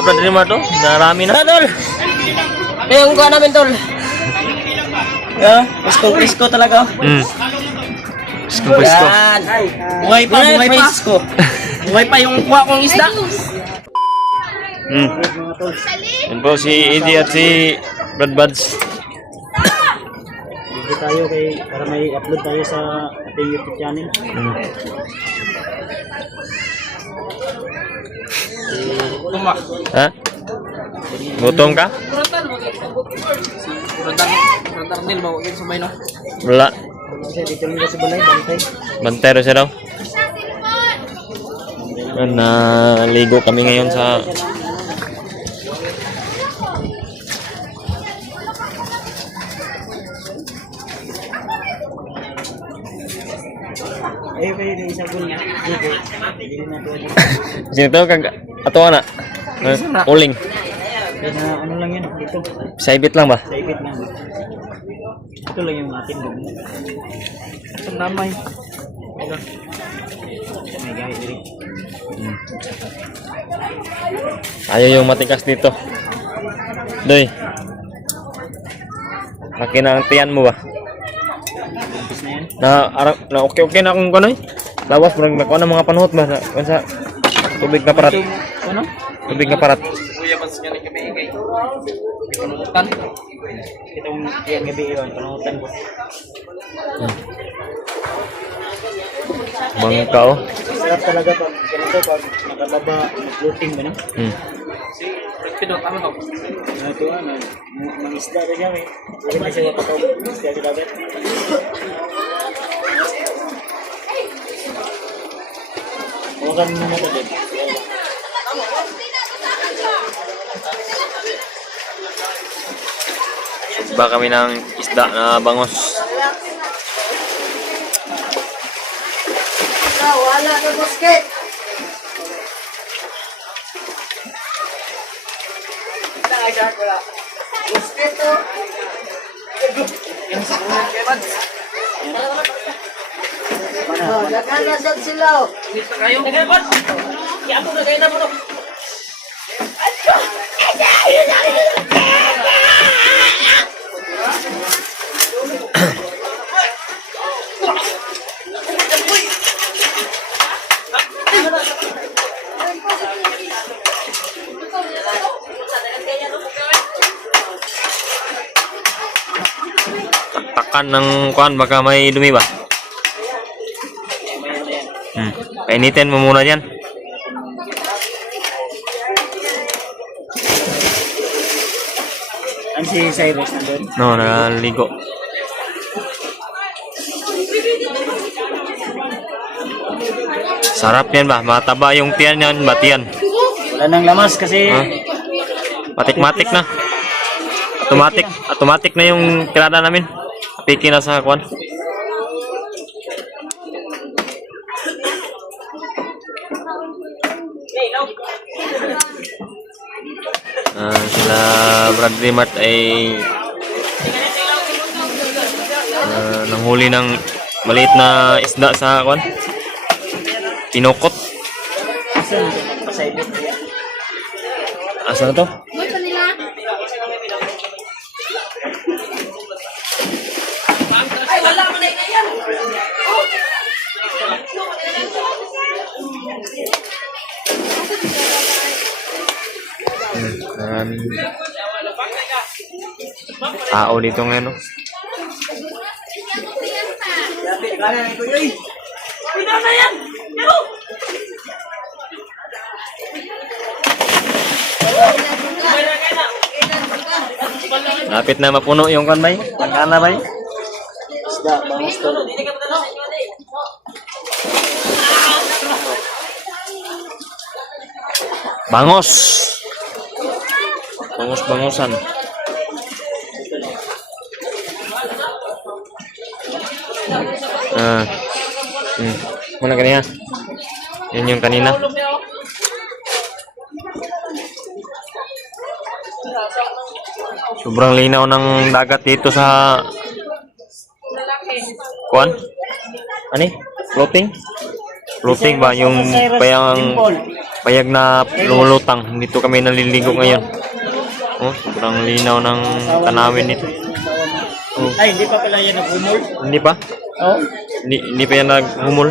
Brad Rimar to, narami na. Tol! Yung kuha namin, Tol. Yeah, isko talaga. Isko. Yan. Buhay pa, isko. Buhay pa yung kuha kong isda. Yan po si Eddie at si Brad Buds. Video tayo para may upload tayo sa ating YouTube channel. Ha? Gutom ka? Rodardil mo, yung sumay no? Wala. Kasi dito nila sa balay, bantay. Bantero siya daw. Naligo kami ngayon sa Ayun kayo na isang gul dito. Hindi na ito. sino to kag ato na. Uling. Kaya na ano lang yan dito. Saibit lang ba? Sa ibit lang. Ito lang yung atin doon. Itong damay. Ito. May gahit dito. Ayaw yung matikas dito. Doy. Laki na ang tiyan mo ba? Umpis na yan. Na okay na akong kanoy. Lawas murag nakuha ng mga panuhot ba sa tubig na parat. Ano? Tubig na parat. Kuya, pas nga kami ingay. Panutan. Itong yan gabi yun. Panutan ko. Bangka oh. Sarap talaga pag ganito pag nakababa floating ba no? Si Pido, ano to? Ito ano, mga isda rin yan eh. Sabi na siya kapataw, isda sa dagat. Huwagan mo na ito din. Ba kami ng isda na bangos. Wala na basket. Wala. Basket to. Dagan na sila. Dito kayo. Dagan pa. Iamo na kayo na mo. Takkan ng kuan baka may dumi ba? Painitin mo muna yan. Ano si Cyrus nandun? No, naligo. Sarap yan ba? Mataba yung tiyan yan, batiyan. Wala nang lamas kasi Matik-matik na. Automatic na yung tirada namin. Piki na sa kuan. Sila Brad Rimart ay nanghuli ng maliit na isda sa kuan. Pinukot. sa ibit. Asa na to? Tao dito ngayon, no? Lapit na mapuno yung kanbay. Pagkana bay. Isda, bangus to. Bangos. Bangus-bangusan. Muna kanina. Yan yung kanina. Sobrang linaw ng dagat dito sa kuan? Ani? Floating? Floating ba yung payang Bayag na lumulutang. Dito kami naliligo ngayon. Oh, sobrang linaw ng tanawin nito. Oh, Ay, hindi pa pala yan nag-humol. hindi pa? Oo. Hindi pa yan naghumol.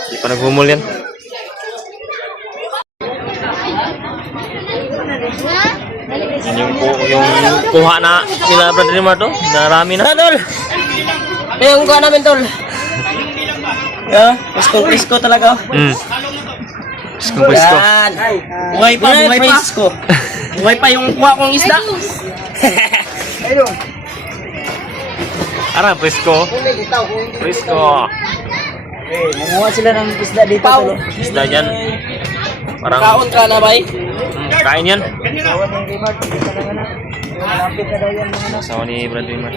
Hindi pa naghumol yan. Yan yung kuha na nila Brother Rimar to. Narami na. Tol! Yung kuha namin, Tol. Yeah, presko talaga. Pwesto. Yan. Buhay pa Isko. Buhay pa yung kuha kong isda. Ara, pwesto. Pwesto. Nanguha sila ng isda dito. Pau. Isda yan. Parang Kaon ka na, bay. kain yan. Kawan ng Rimar, hindi ka na nga. Malapit na daw yan mga anak. Asawa ni Brother Rimar.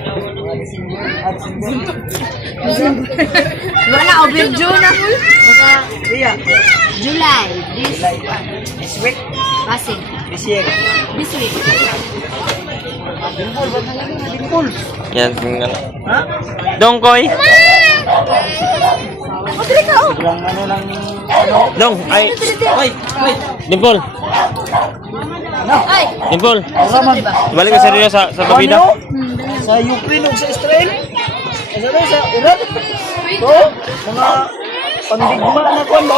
Wala, over June na mo. Baka, iya, July. this week, Kasi, this year. this week. Dimpul, ba't nalagay na dimpul? Yan, yung ano. Ha? Dongkoy. Sobrang ano ng, ano, Dong, ay. Wait. Dimple. Ay! Dimple. Raman. Balik ka seryo sa pabida. Ano? Sa Ukraine o sa Israel? Ano ba sa Iran? To, mga pandigma na kwan ba?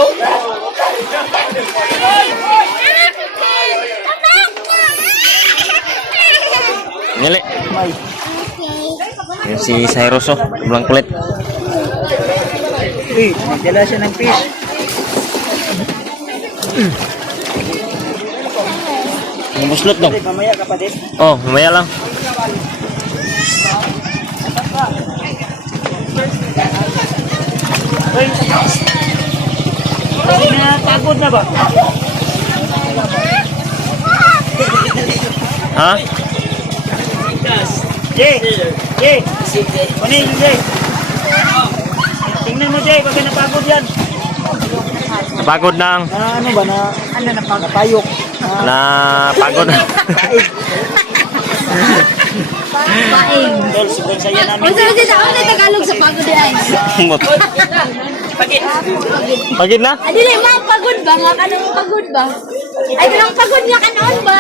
Ngali. May. Yan si Cyrus oh. Sobrang kulit. Nagdala siya ng fish. Ang buslot dong. Mamaya kapatid. Oh, mamaya lang. Ay, pagod na ba? Ha? Jay! Jay! Ano yun, Jay? Tingnan mo, Jay, baka napagod yan. Pagod nang. Na ano ba, napayok. Na pagod. Paing. Tol, sobrang saya namin. Kung saan siya ako na Tagalog sa pagod ay. Pagid na? Adi na, ma, pagod ba? Nga ka nang pagod ba? Ay, kanang pagod nga ka noon ba?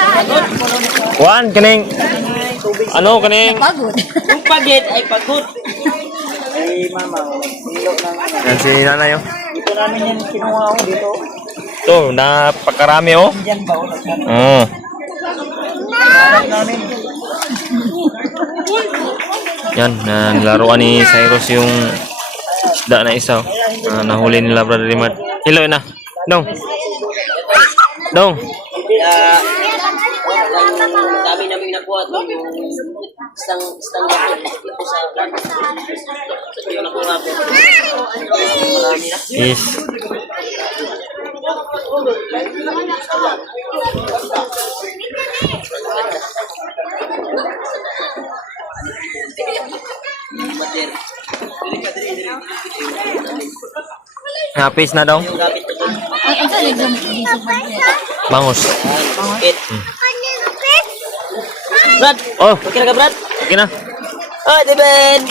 Juan, kaning. Ano, kaning. Pagod. Kung pagit ay pagod. Ay, mama, hilo ng ano. Yan si nanay oh. Dito namin yan kinuha ko dito. Ito, napakarami oh. Diyan ba? Kinahanap namin. Yan, nilaruan ni Cyrus yung isda na isa oh. Nahuli nila Brother Rimar. Hello na. Dong. Dong. Dami namin nakuha to yung isang bakit ito sa ito yung nakuha ko. Marami na. Is. Mater. Happy na daw. Yung gamit ko doon. Ay, ang saan exam? Bangus. Bakit? Brad! Oh, Okay na ka, Brad? okay na. Ah, Deben!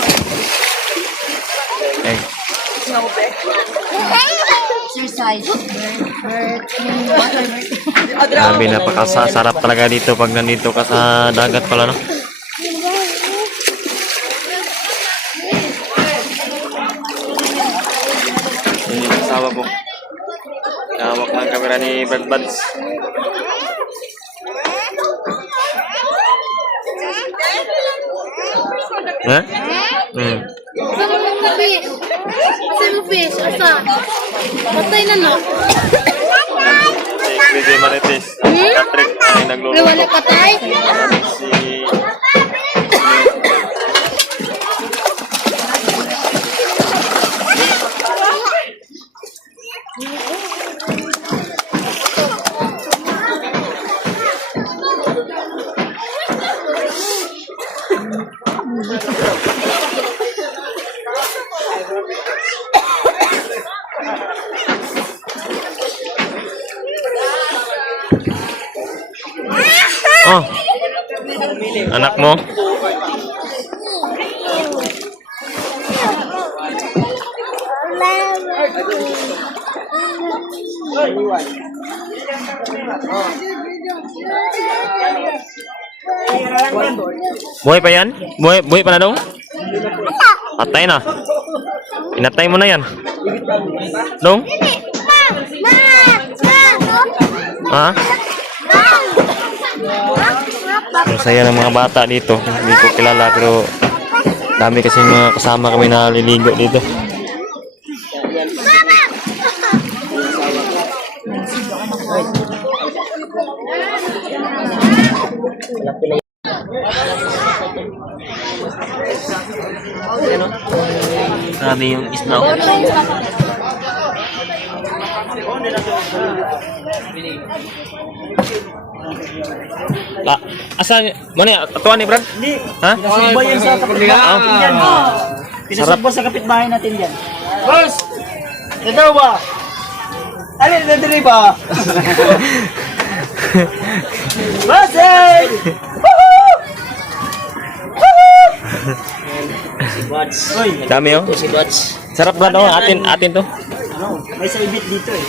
Eh, Exercise. Water. grabe, napakasarap talaga dito pag nandito ka sa dagat pala no. Yun yung asawa ko. Hawak ng kamera ni Brad Buds. Ha? Saan mo fish? Saan mo fish? Asa? Patay na no? DJ Marites. Patrick ay Ay, nagluluto. wala patay? Si Oh. Anak mo? Buhay pa yan? Buhay pa na daw? Patay na. Pinatay mo na yan. Dong? Ha? Ang saya ng mga bata dito. Hindi ko kilala pero dami kasi mga kasama kami na liligo dito. Grabe yung isda. Asa mana ya? Atuan ni Brad? Hindi. Ha? Pinasubba yan sa kapitbahay natin dyan. Pinasubba sa kapitbahay natin dyan. Boss! Ito ba? Alin na dili ba? Bossing! Woohoo! Woohoo! Si Buds. Uy, Dami oh. Ito si Buds. Sarap Brad oh. Atin to. ano, may saibit dito eh.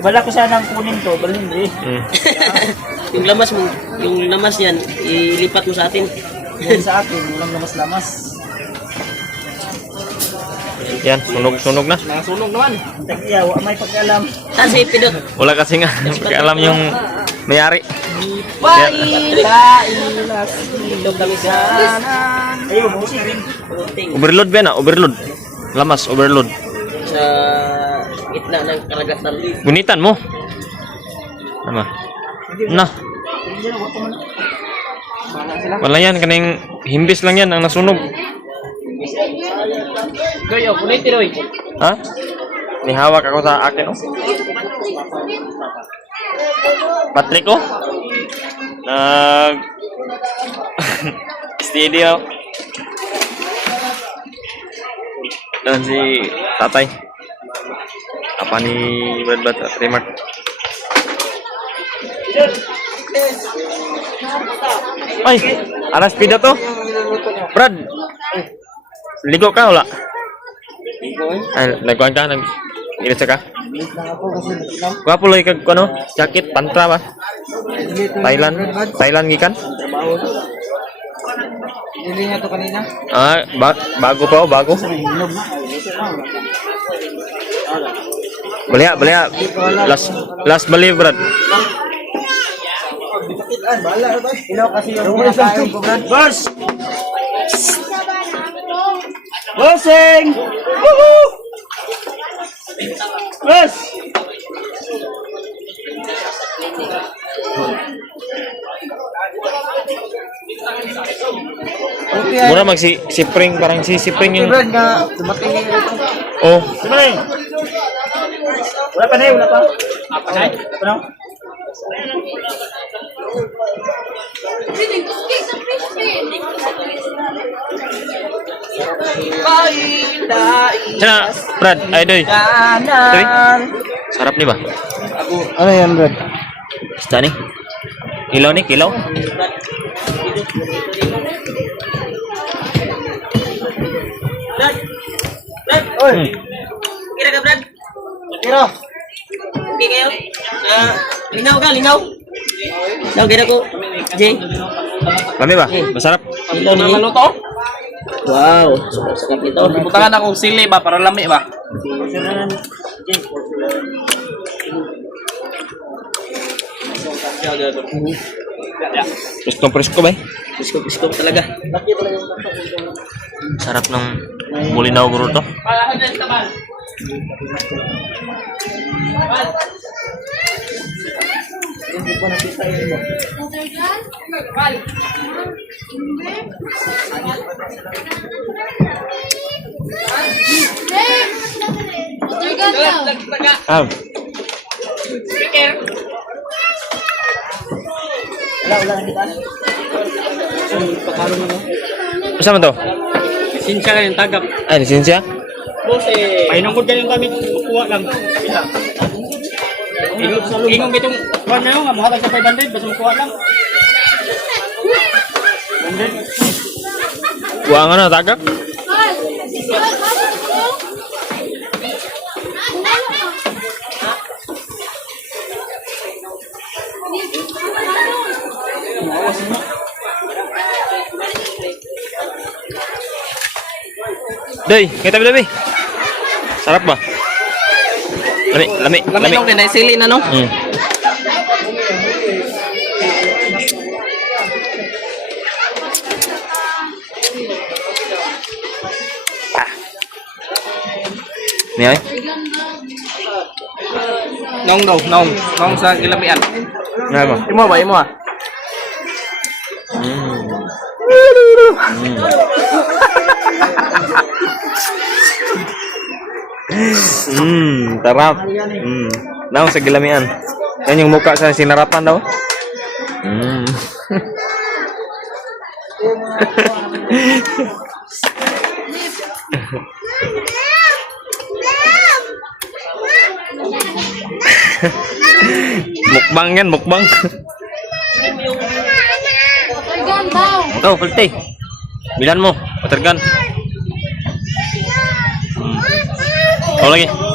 Bala ko sanang kunin to, balin eh. Yung lamas niyan, ilipat mo sa atin. Yan sa akin, walang lamas-lamas. Yan, sunog na. Nasunog naman. Tagya, may pagkalam. Saan si Pidot? Wala kasi nga alam yung mayari. Pailas, Ilog kami sa ayun, busi rin. Puting. Overload ba na? Overload. Lamas, overload. Sa gitna ng karagatan. Gunitan mo. Ano? Na. Wala yan, kaning himbis lang yan ang nasunog. Goyo, kunay tiroy. Ha? Nihawak ako sa akin oh. Patrick oh. Steady oh. Dan si tatay. Apa ni Brad at Remark? Ay, alas pida to. Brad. Ligo ka wala? Ay, nagkuhan ka, nag-inis ka? Gwapo loy kag ano, jacket, pantra ba? Thailand gikan? Hindi nga to kanina. Ah, bago pa oh, bago. Baliya. Last bali, Brad. Ilaw kasi yung pinakain ko, Brad. Boss! Bossing! Woohoo! Boss! Mura mag si Spring, parang si Spring yung... Brad nga, dumating niya rito. Oh, Sumay! Wala pa na eh, wala pa. Apa na? Apa na? sana, Brad, ay doy. Doy, sarap ni ba? Ano yan, Brad? Basta ni. Kilaw ni, kilaw. Brad! Brad! Oy! Kira ka, Brad? Kira! Okay kayo? Lingaw ka, lingaw. Daw, gira ko. Jay. Lami ba? Masarap. Ilaw ni. Maluto? Wow. Sarap ito. Butangan akong sili ba, para lami ba? Presko ba? Pisko talaga. Sarap ng bulinaw bro to. Ah, Wala na kita. Masa man to? Sinsya ka yung tagap. Ay, lisensya? Painungkod ka yung gamit, kukuha lang. Ingong bitong kuha na yung, muhatag sa 500, basta kuha lang. 100. Kuha nga na, tagak. Day, kita tabi. Sarap ba? Lami, lami, Lami lami. nung din, sili na no? Hmm. Ni ay. Nong daw, nong sa gilamian. Nga mo. Imo ba, imo ah? Tarap. Naon sa gilamian. Yan yung mukha sa sinarapan daw. Mukbang yan, mukbang. Organ daw. Ikaw, kulte. Bilan mo, watergun. Oh lagi.